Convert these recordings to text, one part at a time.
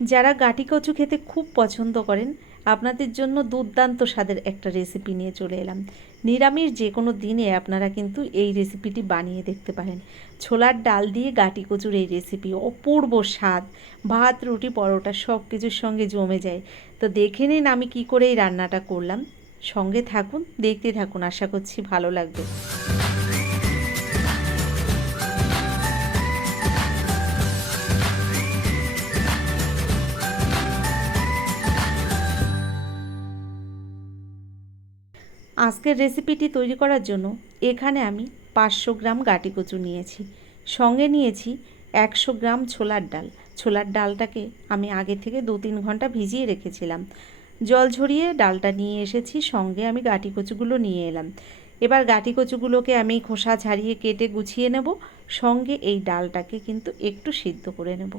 যারা গাটি কচু খেতে খুব পছন্দ করেন আপনাদের জন্য দুর্দান্ত স্বাদের একটা রেসিপি নিয়ে চলে এলাম। নিরামিষ যে কোনো দিনে আপনারা কিন্তু এই রেসিপিটি বানিয়ে দেখতে পারেন। ছোলার ডাল দিয়ে গাটি কচুর এই রেসিপি অপূর্ব স্বাদ, ভাত রুটি পরোটা সব কিছুর সঙ্গে জমে যায়। তো দেখে নিন আমি কী করে এই রান্নাটা করলাম। সঙ্গে থাকুন, দেখতে থাকুন, আশা করছি ভালো লাগবে। আজকের রেসিপিটি তৈরি করার জন্য এখানে আমি 500 গ্রাম গাটি কচু নিয়েছি, সঙ্গে নিয়েছি 100 গ্রাম ছোলার ডাল। ছোলার ডালটাকে আমি আগে থেকে 2-3 ঘন্টা ভিজিয়ে রেখেছিলাম। জল ঝরিয়ে ডালটা নিয়ে এসেছি, সঙ্গে আমি গাটি কচুগুলো নিয়ে এলাম। এবার গাটি কচুগুলোকে আমি খোসা ছাড়িয়ে কেটে গুছিয়ে নেব। সঙ্গে এই ডালটাকে কিন্তু একটু সিদ্ধ করে নেব।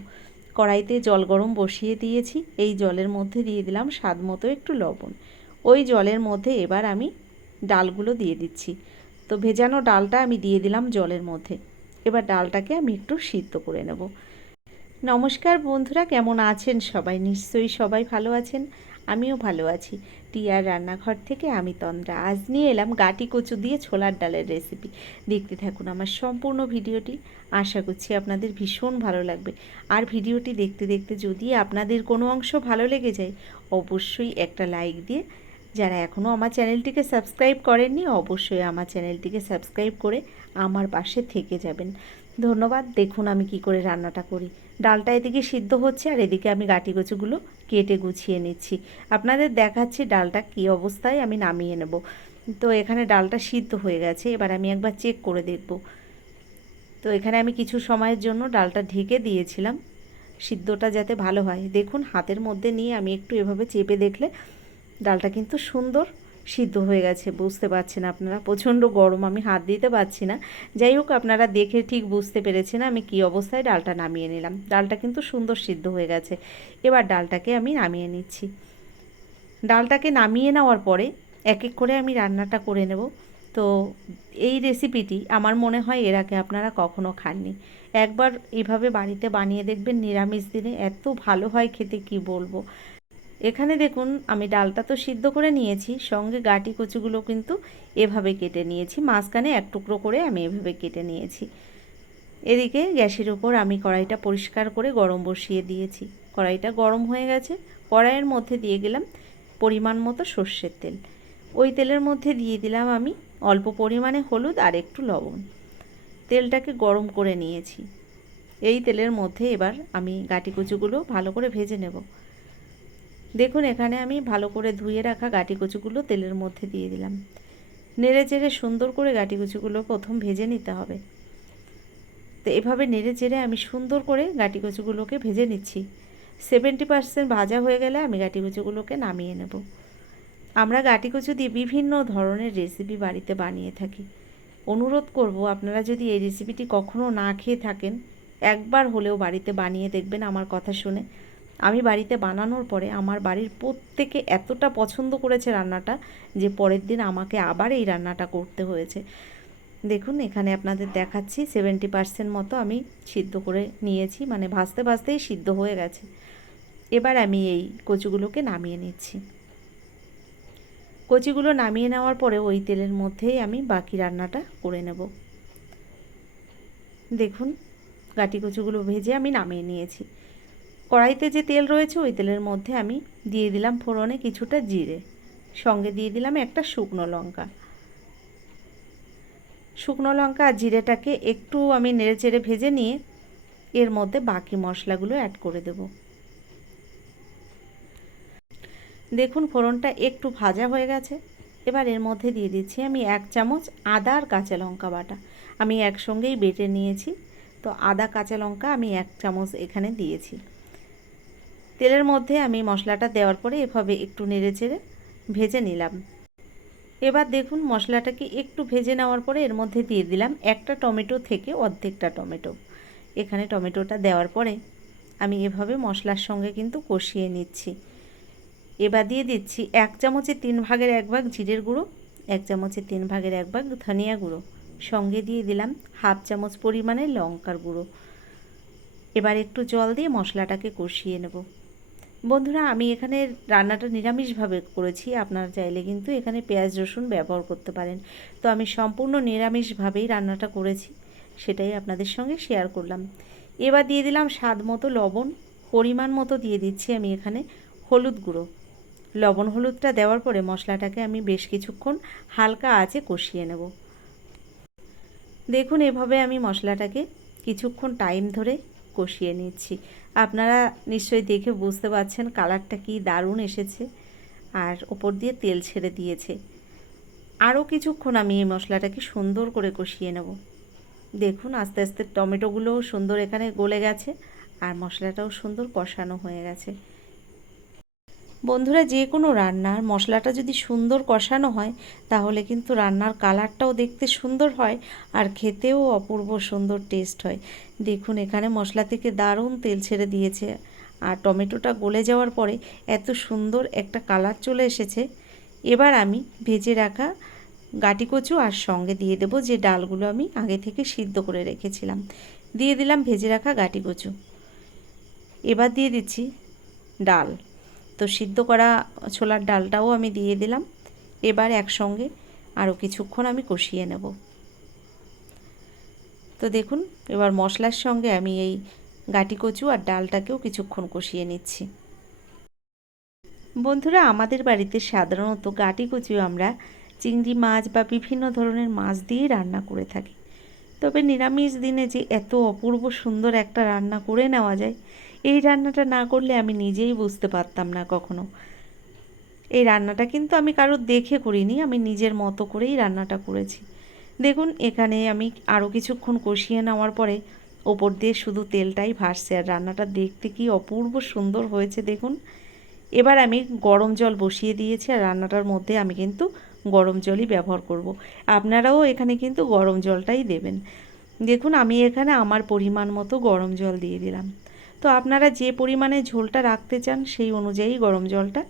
কড়াইতে জল গরম বসিয়ে দিয়েছি, এই জলের মধ্যে দিয়ে দিলাম স্বাদ মতো একটু লবণ। ওই জলের মধ্যে এবার আমি ডালগুলো দিয়ে দিচ্ছি। তো ভেজানো ডালটা আমি দিয়ে দিলাম জলের মধ্যে। এবার ডালটাকে আমি একটু সিদ্ধ করে নেব। নমস্কার বন্ধুরা, কেমন আছেন সবাই? নিশ্চয়ই সবাই ভালো আছেন, আমিও ভালো আছি। টিয়ার রান্নাঘর থেকে আমি তন্দ্রা। আজ নিয়ে এলাম গাটি কচু দিয়ে ছোলার ডালের রেসিপি। দেখতে থাকুন আমার সম্পূর্ণ ভিডিওটি, আশা করছি আপনাদের ভীষণ ভালো লাগবে। আর ভিডিওটি দেখতে দেখতে যদি আপনাদের কোনো অংশ ভালো লেগে যায় অবশ্যই একটা লাইক দিয়ে, যারা এখনও আমার চ্যানেলটিকে সাবস্ক্রাইব করেননি অবশ্যই আমার চ্যানেলটিকে সাবস্ক্রাইব করে আমার পাশে থেকে যাবেন। ধন্যবাদ। দেখুন আমি কি করে রান্নাটা করি। ডালটা এদিকে সিদ্ধ হচ্ছে আর এদিকে আমি গাটি কচুগুলো কেটে গুছিয়ে নিচ্ছি। আপনাদের দেখাচ্ছি ডালটা কী অবস্থায় আমি নামিয়ে নেব। তো এখানে ডালটা সিদ্ধ হয়ে গেছে, এবার আমি একবার চেক করে দেখব। তো এখানে আমি কিছু সময়ের জন্য ডালটা ঢেকে দিয়েছিলাম সিদ্ধটা যাতে ভালো হয়। দেখুন হাতের মধ্যে নিয়ে আমি একটু এভাবে চেপে দেখলে ডালটা কিন্তু সুন্দর সিদ্ধ হয়ে গেছে। বুঝতে পারছেন আপনারা, প্রচণ্ড গরম, আমি হাত দিতে পারছি না। যাই হোক, আপনারা দেখে ঠিক বুঝতে পেরেছেন আমি কী অবস্থায় ডালটা নামিয়ে নিলাম। ডালটা কিন্তু সুন্দর সিদ্ধ হয়ে গেছে। এবার ডালটাকে আমি নামিয়ে নিচ্ছি। ডালটাকে নামিয়ে নেওয়ার পরে এক এক করে আমি রান্নাটা করে নেব। তো এই রেসিপিটি আমার মনে হয় এর আগে আপনারা কখনো খাননি। একবার এভাবে বাড়িতে বানিয়ে দেখবেন, নিরামিষ দিনে এত ভালো হয় খেতে কি বলবো। এখানে দেখুন আমি ডালটা তো সিদ্ধ করে নিয়েছি, সঙ্গে গাটি কচুগুলো কিন্তু এভাবে কেটে নিয়েছি, মাঝখানে এক টুকরো করে আমি এভাবে কেটে নিয়েছি। এদিকে গ্যাসের উপর আমি কড়াইটা পরিষ্কার করে গরম বসিয়ে দিয়েছি। কড়াইটা গরম হয়ে গেছে, কড়াইয়ের মধ্যে দিয়ে গেলাম পরিমাণ মতো সর্ষের তেল। ওই তেলের মধ্যে দিয়ে দিলাম আমি অল্প পরিমাণে হলুদ আর একটু লবণ। তেলটাকে গরম করে নিয়েছি। এই তেলের মধ্যে এবার আমি গাটি কচুগুলো ভালো করে ভেজে নেব। দেখুন এখানে আমি ভালো করে ধুয়ে রাখা গাটি কচুগুলো তেলের মধ্যে দিয়ে দিলাম। নেড়ে চেড়ে সুন্দর করে গাটি কচুগুলো প্রথম ভেজে নিতে হবে। তো এভাবে নেড়ে চেড়ে আমি সুন্দর করে গাটি কচুগুলোকে ভেজে নিচ্ছি। 70% ভাজা হয়ে গেলে আমি গাটি কচুগুলোকে নামিয়ে নেব। আমরা গাটি কচু দিয়ে বিভিন্ন ধরনের রেসিপি বাড়িতে বানিয়ে থাকি। অনুরোধ করব আপনারা যদি এই রেসিপিটি কখনও না খেয়ে থাকেন একবার হলেও বাড়িতে বানিয়ে দেখবেন আমার কথা শুনে। আমি বাড়িতে বানানোর পরে আমার বাড়ির প্রত্যেকে এতটা পছন্দ করেছে রান্নাটা যে পরের দিন আমাকে আবার এই রান্নাটা করতে হয়েছে। দেখুন এখানে আপনাদের দেখাচ্ছি 70% মতো আমি সিদ্ধ করে নিয়েছি, মানে ভাজতে ভাজতেই সিদ্ধ হয়ে গেছে। এবার আমি এই কচুগুলোকে নামিয়ে নিচ্ছি। কচিগুলো নামিয়ে নেওয়ার পরে ওই তেলের মধ্যেই আমি বাকি রান্নাটা করে নেব। দেখুন গাটি কচুগুলো ভেজে আমি নামিয়ে নিয়েছি। কড়াইতে যে তেল রয়েছে ওই তেলের মধ্যে আমি দিয়ে দিলাম ফোড়নে কিছুটা জিরে, সঙ্গে দিয়ে দিলাম একটা শুকনো লঙ্কা। শুকনো লঙ্কা আর জিরেটাকে একটু আমি নেড়েচেড়ে ভেজে নিয়ে এর মধ্যে বাকি মশলাগুলো অ্যাড করে দেব। দেখুন ফোড়নটা একটু ভাজা হয়ে গেছে। এবার এর মধ্যে দিয়ে দিচ্ছি আমি 1 চামচ আদা আর কাঁচা লঙ্কা বাটা, আমি একসঙ্গেই বেটে নিয়েছি। তো আদা কাঁচা লঙ্কা আমি 1 চামচ এখানে দিয়েছি। তেলের মধ্যে আমি মশলাটা দেওয়ার পরে এভাবে একটু নেড়েচেড়ে ভেজে নিলাম। এবার দেখুন মশলাটাকে একটু ভেজে নেওয়ার পরে এর মধ্যে দিয়ে দিলাম একটা টমেটো থেকে অর্ধেকটা টমেটো। এখানে টমেটোটা দেওয়ার পরে আমি এভাবে মশলার সঙ্গে কিন্তু কষিয়ে নিচ্ছি। এবার দিয়ে দিচ্ছি 1 চামচের 3 ভাগের 1 ভাগ জিরের গুঁড়ো, 1 চামচের 3 ভাগের 1 ভাগ ধনিয়া গুঁড়ো, সঙ্গে দিয়ে দিলাম হাফ চামচ পরিমাণে লঙ্কার গুঁড়ো। এবার একটু জল দিয়ে মশলাটাকে কষিয়ে নেব। বন্ধুরা, আমি এখানে রান্নাটা নিরামিষভাবে করেছি, আপনারা চাইলে কিন্তু এখানে পেঁয়াজ রসুন ব্যবহার করতে পারেন। তো আমি সম্পূর্ণ নিরামিষভাবেই রান্নাটা করেছি, সেটাই আপনাদের সঙ্গে শেয়ার করলাম। এবার দিয়ে দিলাম স্বাদ মতো লবণ, পরিমাণ মতো দিয়ে দিচ্ছি আমি এখানে হলুদ গুঁড়ো। লবণ হলুদটা দেওয়ার পরে মশলাটাকে আমি বেশ কিছুক্ষণ হালকা আঁচে কষিয়ে নেব। দেখুন, এভাবে আমি মশলাটাকে কিছুক্ষণ টাইম ধরে কষিয়ে নিচ্ছি। আপনারা নিশ্চয়ই দেখে বুঝতে পারছেন কালারটা কি দারুণ এসেছে, আর ওপর দিয়ে তেল ছেড়ে দিয়েছে। আরও কিছুক্ষণ আমি এই মশলাটাকে সুন্দর করে কষিয়ে নেব। দেখুন, আস্তে আস্তে টমেটোগুলোও সুন্দর এখানে গলে গেছে, আর মশলাটাও সুন্দর কষানো হয়ে গেছে। বন্ধুরা, যে কোনো রান্নার মশলাটা যদি সুন্দর কষানো হয় তাহলে কিন্তু রান্নার কালারটাও দেখতে সুন্দর হয়, আর খেতেও অপূর্ব সুন্দর টেস্ট হয়। দেখুন, এখানে মশলা থেকে দারুণ তেল ছেড়ে দিয়েছে, আর টমেটোটা গলে যাওয়ার পরে এত সুন্দর একটা কালার চলে এসেছে। এবার আমি ভেজে রাখা গাটি কচু আর সঙ্গে দিয়ে দেবো যে ডালগুলো আমি আগে থেকে সিদ্ধ করে রেখেছিলাম। দিয়ে দিলাম ভেজে রাখা গাটি কচু। এবার দিয়ে দিচ্ছি ডাল। তো সিদ্ধ করা ছোলার ডালটাও আমি দিয়ে দিলাম। এবার একসঙ্গে আরও কিছুক্ষণ আমি কষিয়ে নেব। তো দেখুন, এবার মশলার সঙ্গে আমি এই গাটি কচু আর ডালটাকেও কিছুক্ষণ কষিয়ে নিচ্ছি। বন্ধুরা, আমাদের বাড়িতে সাধারণত গাটি কচু আমরা চিংড়ি মাছ বা বিভিন্ন ধরনের মাছ দিয়েই রান্না করে থাকি। তবে নিরামিষ দিনে যে এত অপূর্ব সুন্দর একটা রান্না করে নেওয়া যায়, এই রান্নাটা না করলে আমি নিজেই বুঝতে পারতাম না কখনো। এই রান্নাটা কিন্তু আমি কারোর দেখে করিনি, আমি নিজের মতো করেই রান্নাটা করেছি। দেখুন, এখানে আমি আরও কিছুক্ষণ কষিয়ে নেওয়ার পরে ওপর দিয়ে শুধু তেলটাই ভাসছে, আর রান্নাটা দেখতে কি অপূর্ব সুন্দর হয়েছে দেখুন। এবার আমি গরম জল বসিয়ে দিয়েছি, আর রান্নাটার মধ্যে আমি কিন্তু গরম জলই ব্যবহার করব। আপনারাও এখানে কিন্তু গরম জলটাই দেবেন। দেখুন, আমি এখানে আমার পরিমাণ মতো গরম জল দিয়ে দিলাম। তো আপনারা যে পরিমাণে ঝোলটা রাখতে চান সেই অনুযায়ী গরম জলটা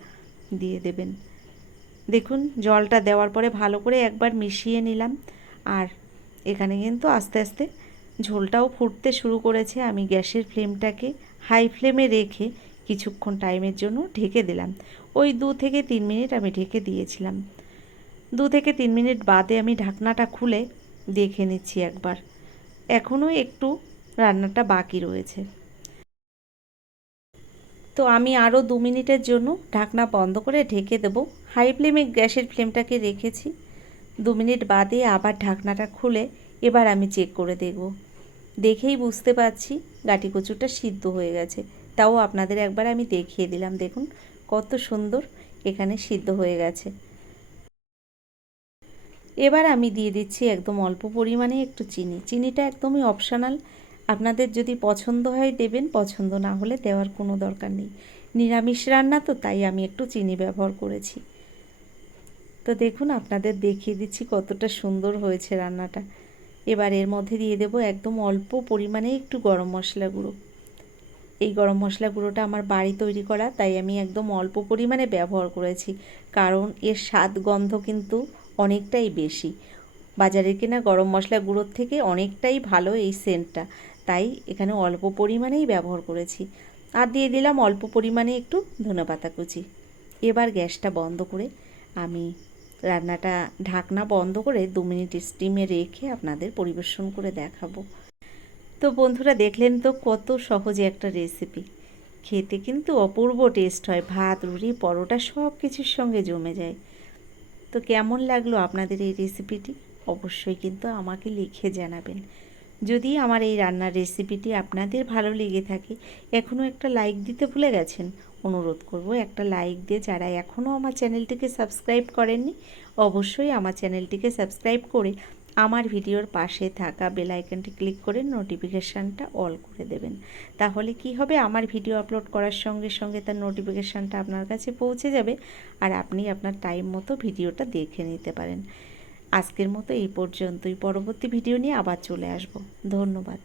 দিয়ে দেবেন। দেখুন, জলটা দেওয়ার পরে ভালো করে একবার মিশিয়ে নিলাম, আর এখানে কিন্তু আস্তে আস্তে ঝোলটাও ফুটতে শুরু করেছে। আমি গ্যাসের ফ্লেমটাকে হাই ফ্লেমে রেখে কিছুক্ষণ টাইমের জন্য ঢেকে দিলাম। ওই 2 থেকে 3 মিনিট আমি ঢেকে দিয়েছিলাম। 2 থেকে 3 মিনিট বাদে আমি ঢাকনাটা খুলে দেখে নিচ্ছি একবার। এখনও একটু রান্নাটা বাকি রয়েছে। তো আমি আরও 2 মিনিটের জন্য ঢাকনা বন্ধ করে ঢেকে দেবো। হাই ফ্লেমে গ্যাসের ফ্লেমটাকে রেখেছি। 2 মিনিট বাদে আবার ঢাকনাটা খুলে এবার আমি চেক করে দেখব। দেখেই বুঝতে পারছি গাটি কচুটা সিদ্ধ হয়ে গেছে। তাও আপনাদের একবার আমি দেখিয়ে দিলাম। দেখুন কত সুন্দর এখানে সিদ্ধ হয়ে গেছে। এবার আমি দিয়ে দিচ্ছি একদম অল্প পরিমাণে একটু চিনি। চিনিটা একদমই অপশনাল, আপনাদের যদি পছন্দ হয় দেবেন, পছন্দ না হলে দেওয়ার কোনো দরকার নেই। নিরামিষ রান্না তো, তাই আমি একটু চিনি ব্যবহার করেছি। তো দেখুন, আপনাদের দেখিয়ে দিচ্ছি কতটা সুন্দর হয়েছে রান্নাটা। এবার এর মধ্যে দিয়ে দেবো একদম অল্প পরিমাণে একটু গরম মশলা গুঁড়ো। এই গরম মশলা গুঁড়োটা আমার বাড়ি তৈরি করা, তাই আমি একদম অল্প পরিমাণে ব্যবহার করেছি, কারণ এর স্বাদ গন্ধ কিন্তু অনেকটাই বেশি। বাজারে কেনা গরম মশলা গুঁড়োর থেকে অনেকটাই ভালো এই সেন্টটা, তাই এখানে অল্প পরিমাণেই ব্যবহার করেছি। আর দিয়ে দিলাম অল্প পরিমাণে একটু ধনেপাতা কুচি। এবার গ্যাসটা বন্ধ করে আমি রান্নাটা ঢাকনা বন্ধ করে 2 মিনিট স্টিমে রেখে আপনাদের পরিবেশন করে দেখাবো। তো বন্ধুরা, দেখলেন তো কত সহজে একটা রেসিপি। খেতে কিন্তু অপূর্ব টেস্ট হয়, ভাত রুটি পরোটা সব কিছুর সঙ্গে জমে যায়। তো কেমন লাগলো আপনাদের এই রেসিপিটি অবশ্যই কিন্তু আমাকে লিখে জানাবেন। যদি আমার এই রান্নার রেসিপিটি আপনাদের ভালো লেগে থাকে, এখনও একটা লাইক দিতে ভুলে গেছেন, অনুরোধ করব একটা লাইক দিয়ে যারা এখনও আমার চ্যানেলটিকে সাবস্ক্রাইব করেননি অবশ্যই আমার চ্যানেলটিকে সাবস্ক্রাইব করে আমার ভিডিওর পাশে থাকা বেল আইকনটি ক্লিক করে নোটিফিকেশানটা অল করে দেবেন। তাহলে কি হবে, আমার ভিডিও আপলোড করার সঙ্গে সঙ্গে তার নোটিফিকেশানটা আপনার কাছে পৌঁছে যাবে, আর আপনি আপনার টাইম মতো ভিডিওটা দেখে নিতে পারেন। আজকের মতো এই পর্যন্তই। পরবর্তী ভিডিও নিয়ে আবার চলে আসব। ধন্যবাদ।